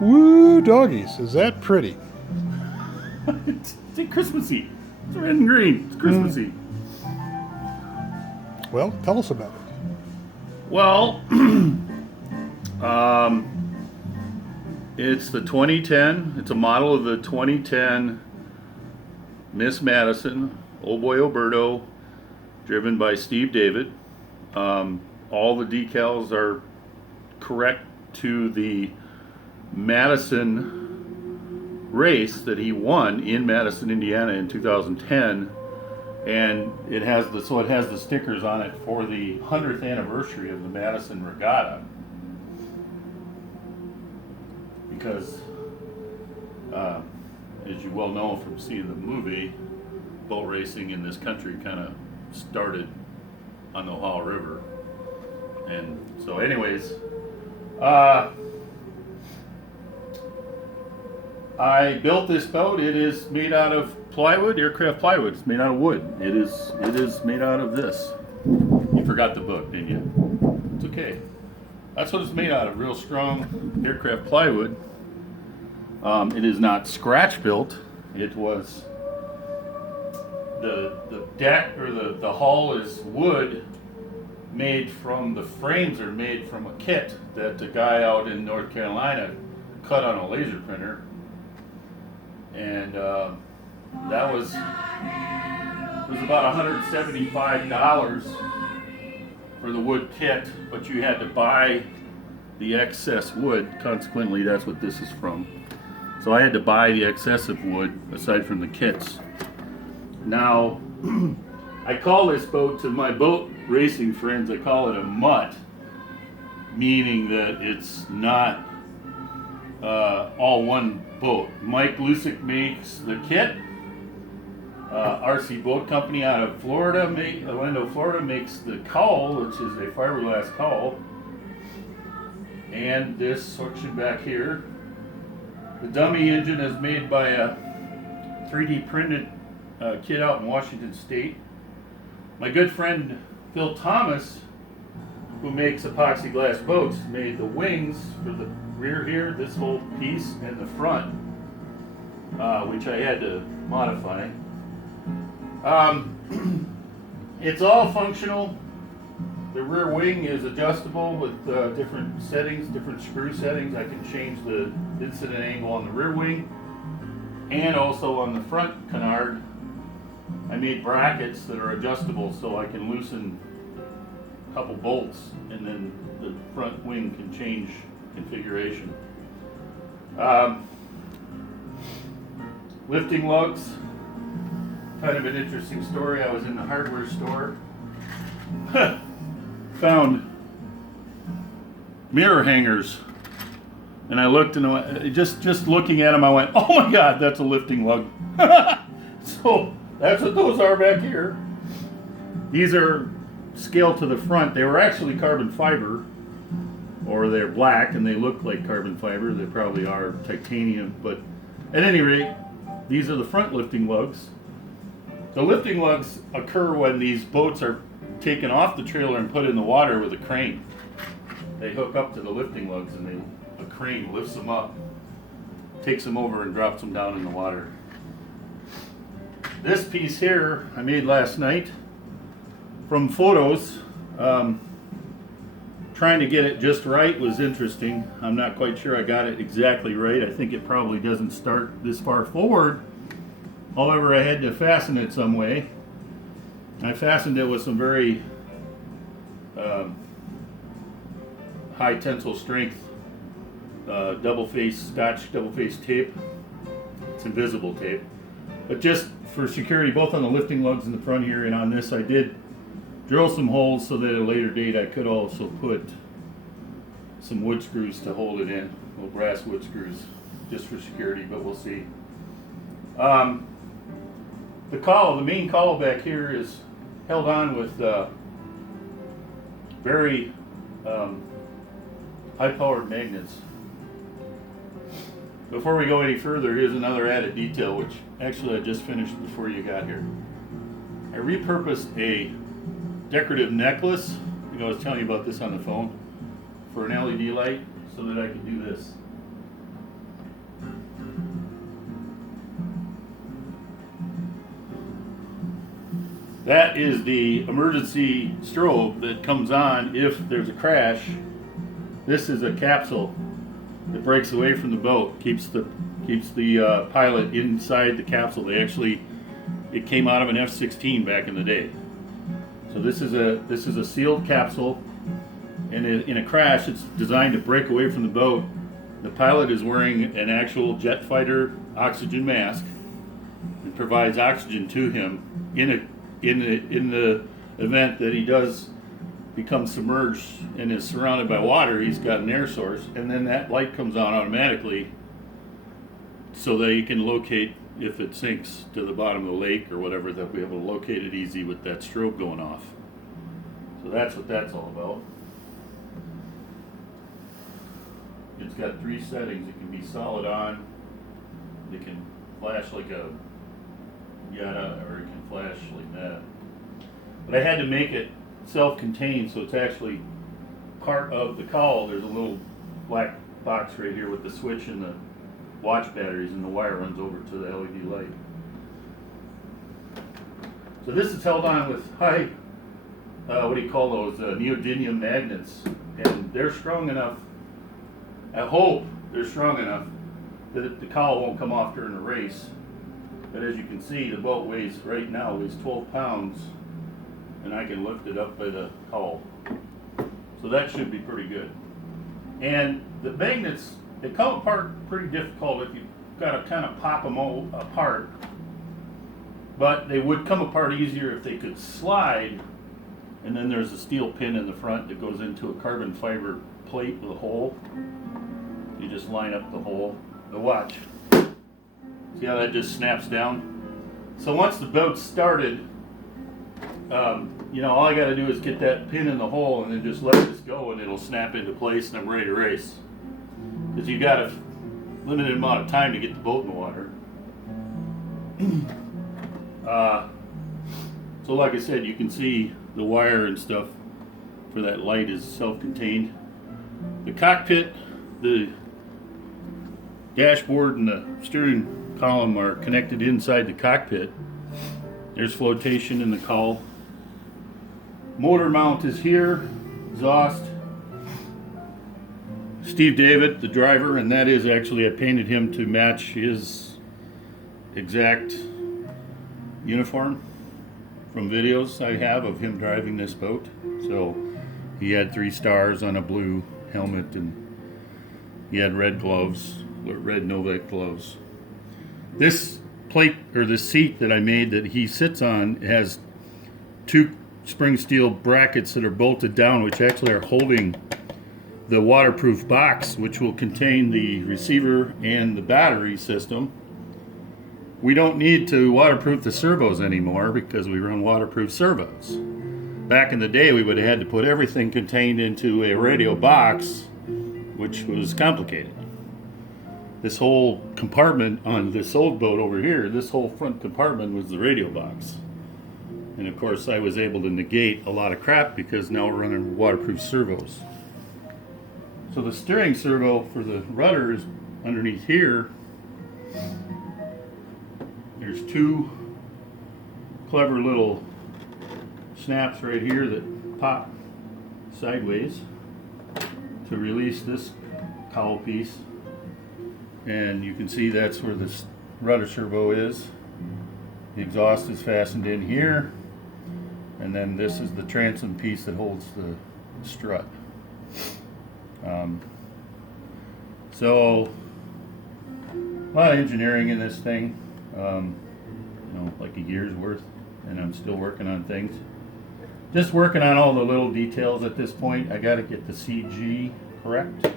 Woo, doggies, is that pretty? It's Christmassy. It's red and green. It's Christmassy. Well, tell us about it. Well, it's the 2010. It's a model of the 2010 Miss Madison, Old Boy Oberto, driven by Steve David. All the decals are correct to the Madison race that he won in Madison, Indiana in 2010. And it has the stickers on it for the 100th anniversary of the Madison Regatta. Because, as you well know from seeing the movie, boat racing in this country kind of started on the Ohio River. And so anyways, I built this boat. It is made out of plywood, aircraft plywood. It's made out of wood. It is made out of this. You forgot the book, didn't you? It's okay. That's what it's made out of, real strong aircraft plywood. It is not scratch built. It was the deck or the hull is wood made from, the frames are made from a kit that the guy out in North Carolina cut on a laser printer. And that was about $175 for the wood kit, but you had to buy the excess wood. Consequently, that's what this is from. So I had to buy the excessive wood aside from the kits. Now, I call this boat, to my boat racing friends, I call it a mutt, meaning that it's not all one boat. Mike Lusick makes the kit. RC Boat Company out of Florida, Orlando, Florida, makes the cowl, which is a fiberglass cowl. And this section back here. The dummy engine is made by a 3D printed kid out in Washington State. My good friend Phil Thomas, who makes epoxy glass boats, made the wings for the rear here, this whole piece, and the front, which I had to modify. It's all functional. The rear wing is adjustable with different settings, different screw settings. I can change the incident angle on the rear wing and also on the front canard. I made brackets that are adjustable so I can loosen a couple bolts and then the front wing can change configuration. Lifting lugs, kind of an interesting story. I was in the hardware store, found mirror hangers, and I looked and just looking at them, I went, "Oh my God, that's a lifting lug!" So that's what those are back here. These are scaled to the front. They were actually carbon fiber, or they're black and they look like carbon fiber. They probably are titanium, but at any rate, these are the front lifting lugs. The lifting lugs occur when these boats are taken off the trailer and put in the water with a crane. They hook up to the lifting lugs and a crane lifts them up, takes them over and drops them down in the water. This piece here I made last night from photos. Trying to get it just right was interesting. I'm not quite sure I got it exactly right. I think it probably doesn't start this far forward. However, I had to fasten it some way. I fastened it with some very high tensile strength Scotch double face tape. It's invisible tape. But just for security, both on the lifting lugs in the front here and on this, I did drill some holes so that at a later date I could also put some wood screws to hold it in, little brass wood screws, just for security, but we'll see. The main cowl back here is held on with very high-powered magnets. Before we go any further, here's another added detail, which actually I just finished before you got here. I repurposed a decorative necklace, I think I was telling you about this on the phone, for an LED light so that I could do this. That is the emergency strobe that comes on if there's a crash. This is a capsule that breaks away from the boat, keeps the pilot inside the capsule. It came out of an F-16 back in the day. So this is a sealed capsule, and in a crash, it's designed to break away from the boat. The pilot is wearing an actual jet fighter oxygen mask. It provides oxygen to him in the event that he does become submerged and is surrounded by water. He's got an air source, and then that light comes on automatically so that you can locate if it sinks to the bottom of the lake or whatever. They'll be able to locate it easy with that strobe going off. So that's what that's all about. It's got 3 settings. It can be solid on, it can flash like a Yetta, or it can flash like that. But I had to make it self-contained, so it's actually part of the cowl. There's a little black box right here with the switch and the watch batteries, and the wire runs over to the LED light. So this is held on with high, what do you call those, neodymium magnets, and they're strong enough, I hope they're strong enough that the cowl won't come off during a race. But as you can see, the boat right now weighs 12 pounds, and I can lift it up by the cowl. So that should be pretty good. And the magnets, they come apart pretty difficult if you've got to kind of pop them all apart. But they would come apart easier if they could slide. And then there's a steel pin in the front that goes into a carbon fiber plate with a hole. You just line up the hole. The watch. See how that just snaps down? So once the boat's started, all I got to do is get that pin in the hole and then just let this go, and it'll snap into place, and I'm ready to race. Because you got a limited amount of time to get the boat in the water. So like I said, you can see the wire and stuff for that light is self-contained. The cockpit, the dashboard, and the steering column are connected inside the cockpit. There's flotation in the cowl. Motor mount is here, exhaust. Steve David, the driver, and that is actually, I painted him to match his exact uniform from videos I have of him driving this boat. So he had 3 stars on a blue helmet, and he had red gloves, red Novak gloves. This plate, or this seat that I made that he sits on, has 2 spring steel brackets that are bolted down, which actually are holding the waterproof box, which will contain the receiver and the battery system. We don't need to waterproof the servos anymore because we run waterproof servos. Back in the day, we would have had to put everything contained into a radio box, which was complicated. This whole compartment on this old boat over here, this whole front compartment was the radio box. And of course, I was able to negate a lot of crap because now we're running waterproof servos. So the steering servo for the rudder is underneath here. There's 2 clever little snaps right here that pop sideways to release this cowl piece. And you can see that's where the rudder servo is. The exhaust is fastened in here. And then this is the transom piece that holds the strut. So a lot of engineering in this thing, like a year's worth, and I'm still working on things. Just working on all the little details at this point. I got to get the CG correct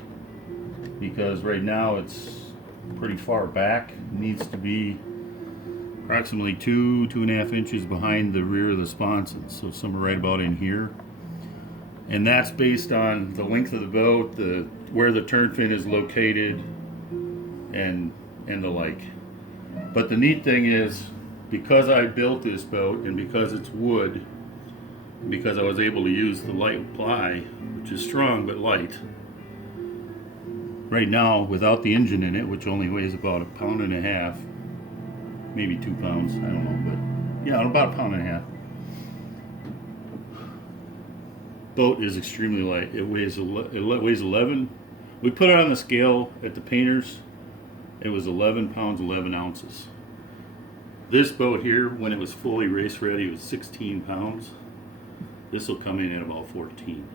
because right now it's pretty far back. It needs to be approximately 2.5 inches behind the rear of the sponsons, so somewhere right about in here. And that's based on the length of the boat, where the turn fin is located, and the like. But the neat thing is, because I built this boat and because it's wood, because I was able to use the light ply, which is strong but light, right now without the engine in it, which only weighs about 1.5 pounds, maybe 2 pounds, I don't know, but yeah, about 1.5 pounds. boat is extremely light. It weighs 11. We put it on the scale at the painters. It was 11 pounds 11 ounces. This boat here, when it was fully race ready, was 16 pounds. This will come in at about 14.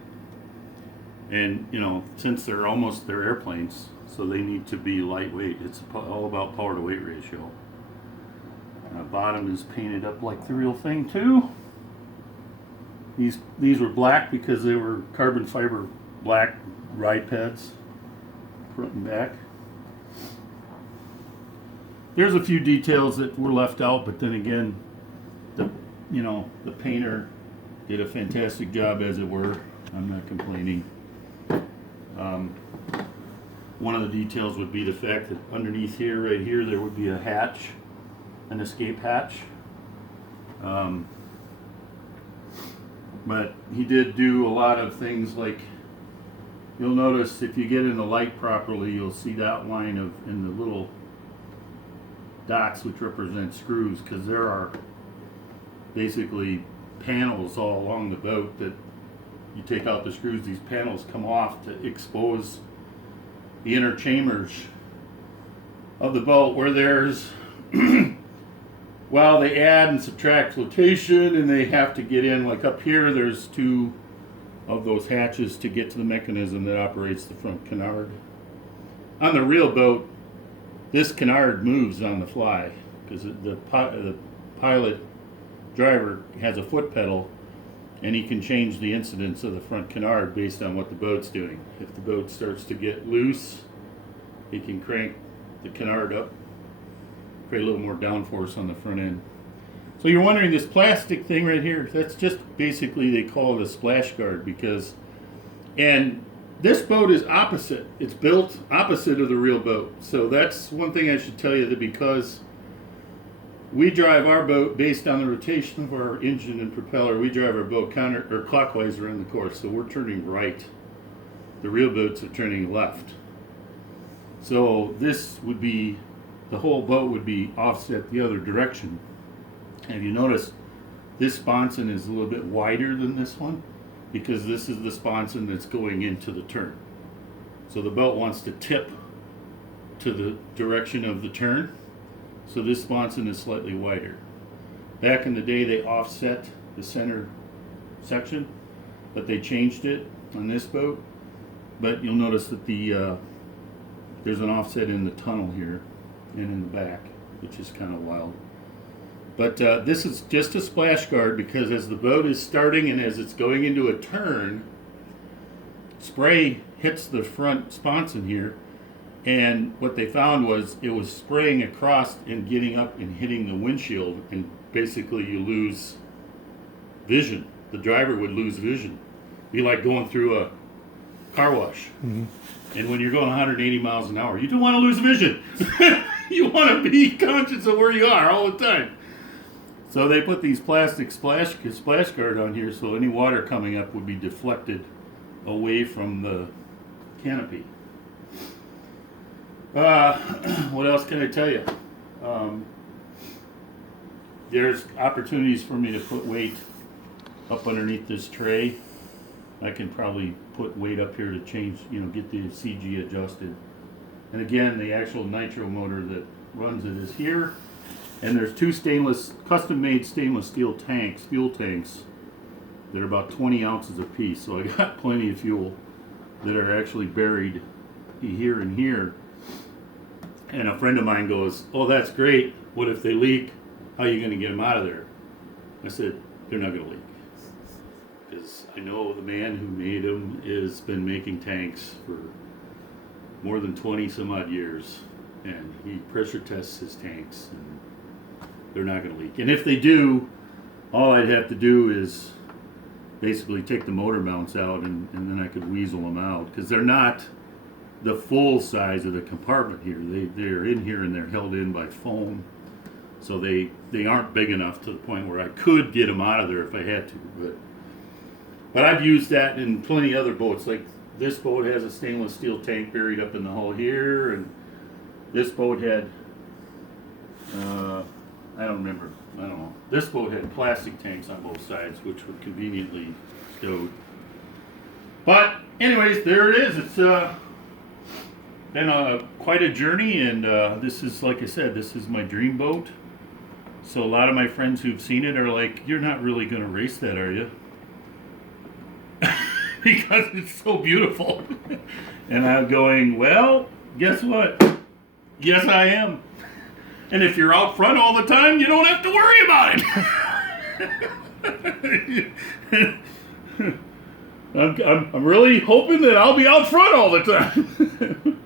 And you know, since they're airplanes, so they need to be lightweight. It's all about power to weight ratio. Bottom is painted up like the real thing too. These were black because they were carbon fiber black ride pads, front and back. There's a few details that were left out, but then again, the painter did a fantastic job, as it were. I'm not complaining. One of the details would be the fact that underneath here, right here, there would be a hatch, an escape hatch. But he did do a lot of things, like you'll notice if you get in the light properly, you'll see the outline in the little dots which represent screws, because there are basically panels all along the boat that you take out the screws. These panels come off to expose the inner chambers of the boat, where there's well, they add and subtract flotation, and they have to get in, like up here there's two of those hatches to get to the mechanism that operates the front canard. On the real boat, this canard moves on the fly because the pilot driver has a foot pedal, and he can change the incidence of the front canard based on what the boat's doing. If the boat starts to get loose, he can crank the canard up, create a little more downforce on the front end. So you're wondering, this plastic thing right here, that's just basically, they call it a splash guard, because, and this boat is opposite. It's built opposite of the real boat. So that's one thing I should tell you, that because we drive our boat based on the rotation of our engine and propeller, we drive our boat counter or clockwise around the course. So we're turning right. The real boats are turning left. So this would be, the whole boat would be offset the other direction. And if you notice, this sponson is a little bit wider than this one, because this is the sponson that's going into the turn. So the boat wants to tip to the direction of the turn, so this sponson is slightly wider. Back in the day, they offset the center section, but they changed it on this boat. But you'll notice that there's an offset in the tunnel here and in the back, which is kind of wild. But this is just a splash guard, because as the boat is starting and as it's going into a turn, spray hits the front sponson here, and what they found was it was spraying across and getting up and hitting the windshield, and basically you lose vision. The driver would lose vision. Be like going through a car wash. Mm-hmm. And when you're going 180 miles an hour, you don't want to lose vision. You want to be conscious of where you are all the time. So they put these plastic splash guard on here, so any water coming up would be deflected away from the canopy. What else can I tell you? There's opportunities for me to put weight up underneath this tray. I can probably put weight up here to change, get the CG adjusted. And again, the actual nitro motor that runs it is here. And there's two custom-made stainless steel tanks, fuel tanks, that are about 20 ounces apiece. So I got plenty of fuel that are actually buried here and here. And a friend of mine goes, "Oh, that's great. What if they leak? How are you going to get them out of there?" I said, "They're not going to leak. Because I know the man who made them has been making tanks for more than 20 some odd years. And he pressure tests his tanks, and they're not going to leak. And if they do, all I'd have to do is basically take the motor mounts out, and then I could weasel them out, because they're not the full size of the compartment here. They're in here and they're held in by foam, so they aren't big enough to the point where I could get them out of there if I had to. But I've used that in plenty of other boats. Like this boat has a stainless steel tank buried up in the hull here, and this boat had I don't know. This boat had plastic tanks on both sides, which were conveniently stowed. But anyways, there it is. It's been quite a journey, and this is, like I said, this is my dream boat. So a lot of my friends who've seen it are like, "You're not really going to race that, are you?" Because it's so beautiful. And I'm going, well, guess what? Yes, I am. And if you're out front all the time, you don't have to worry about it. I'm really hoping that I'll be out front all the time.